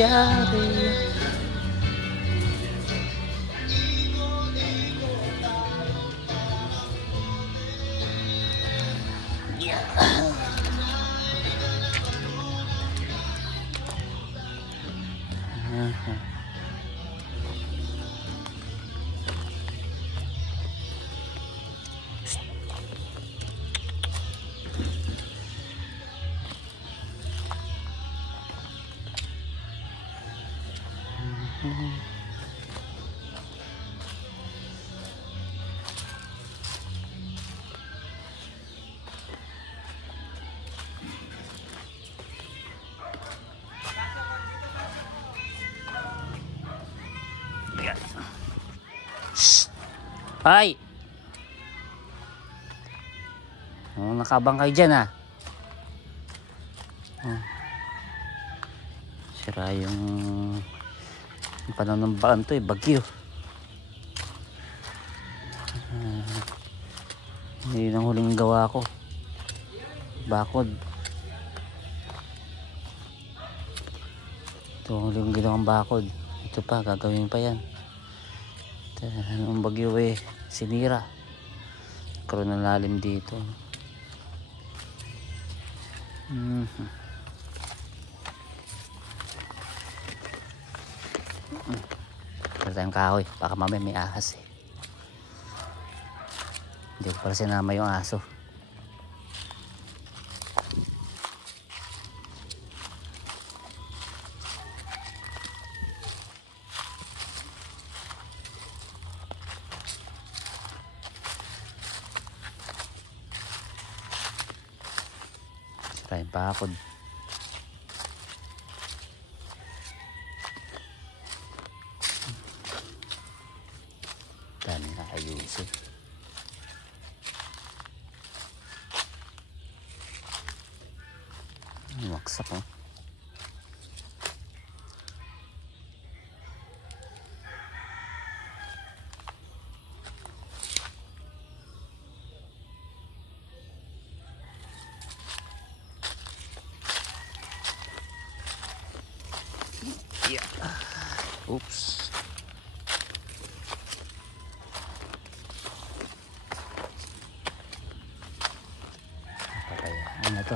nangyari. Ay! Oh, nakabang kayo dyan ah. Oh. Sira yung pananambaan to eh, bagyo. Hindi ang huling gawa ko. Bakod. Ito ang huling ginawang bakod. Ito pa, gagawin pa yan. Ang bagyo eh, sinira. Karoon ng lalim dito. Para tayong kahoy, baka mamaya may ahas eh. Hindi ko pala sinama yung aso. Tayong bakod. Dami na ayusin. Waksak oh. Yeah. Oops. Ano to?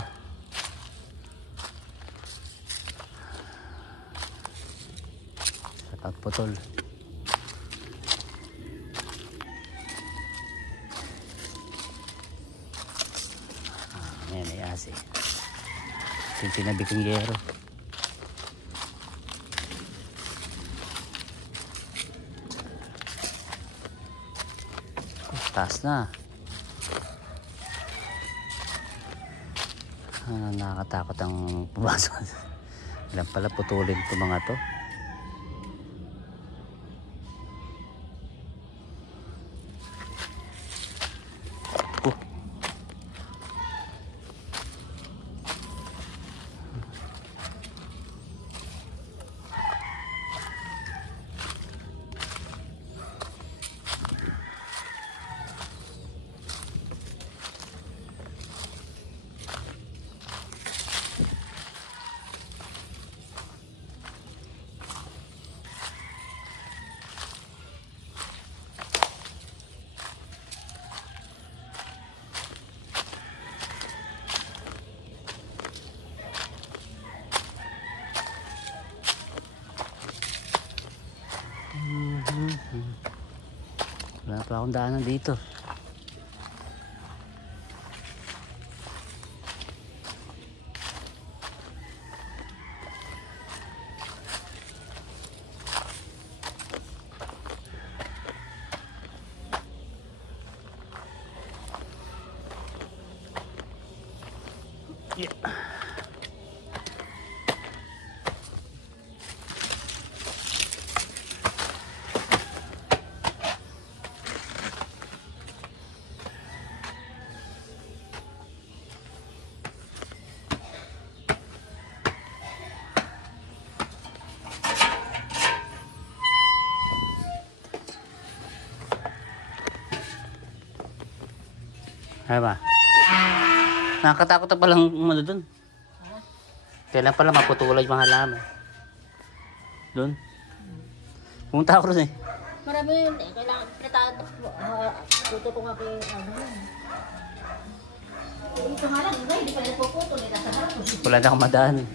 Sa pagputol. Ayan ay asi. Yung tinabi kong yero. Taas na. Nakakatakot ang pumasok. Alam pala putulin ito mga to. Wala pa akong daanan dito. Yeah. Ay ba? Nakakatakot na palang ano dun. Kailan pala maputulay yung halaman. Doon. Pumunta ako rin eh. Marami yun eh. Kailangan tuto ko nga kay ano yun. Ito nga lang, iba, hindi pa nila puputo. Hindi nasa harap. Wala na akong madaan eh.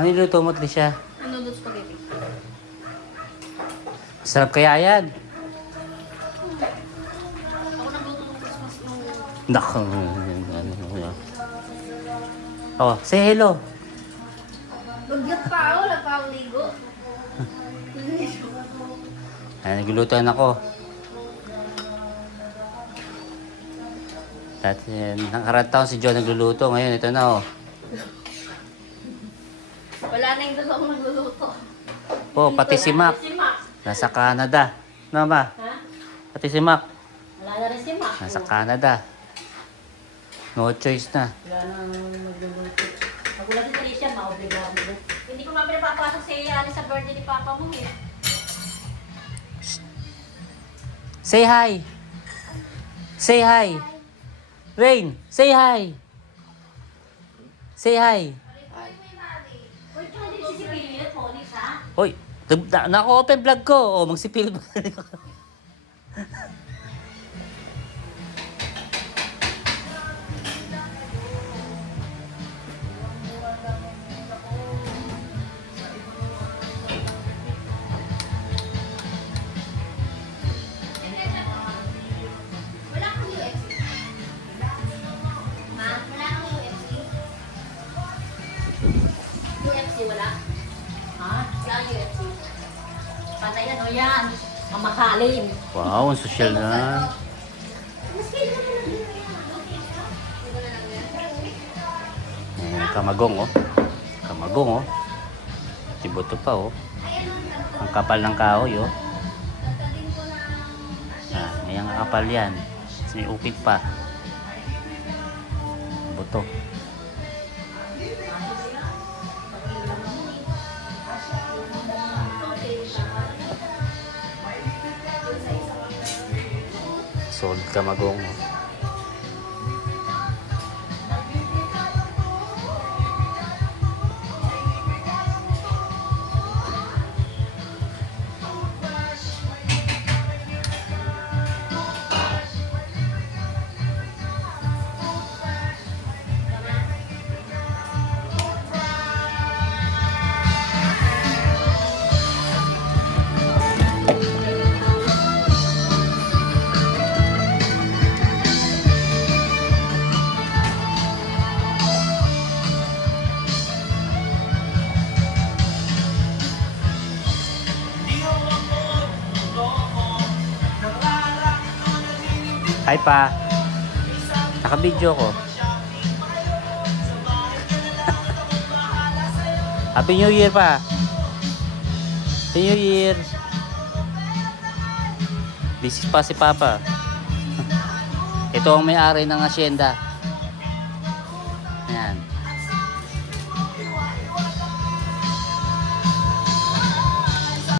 Ano niluto mo, Tricia? Ano doon spaghetti? Sarap kaya yan. Ako nagluto ng Christmas nung... Naku. Oh, say hello. Bagyot pa ako, wala pa akong ligo. Ay, naglulutuan ako. Dati, nakarang taon si John nagluluto. Ngayon, ito na oh. Wala na yung dalawang nagluluto. Oh, pati si Mac. Si Mac. Nasa Canada. Ano ba? Ha? Pati si Mac. Wala na rin si Mac. Nasa Canada. No choice na. Wala na magluluto. Magulat si Tricia, maobliga ako. Hindi ko nga pinapapasok si Alice sa birthday ni Papa mo eh. Say hi. Say hi. Rain, say hi. Say hi. Uy, pwede si Pilot, Pony siya. Hoy, naka-open vlog ko. O, magsipil ba? Wala kang UFC. Ma, wala kang UFC. UFC wala? Ha? Wala kang UFC. Patay yan o yan. Mamakalim. Wow, ang social na. Maski mo na lang yun. Ayan, kamagong, oh. Kamagong, oh. Tibuto pa, oh. Ang kapal ng kahoy, oh. Ah, ngayang kakapal yan. May upit pa. Buto. Solid kamagong, oh. Hi pa. Naka-video ko. Happy New Year pa. Happy New Year. Busy pa si Papa. Ito ang may-ari ng asyenda.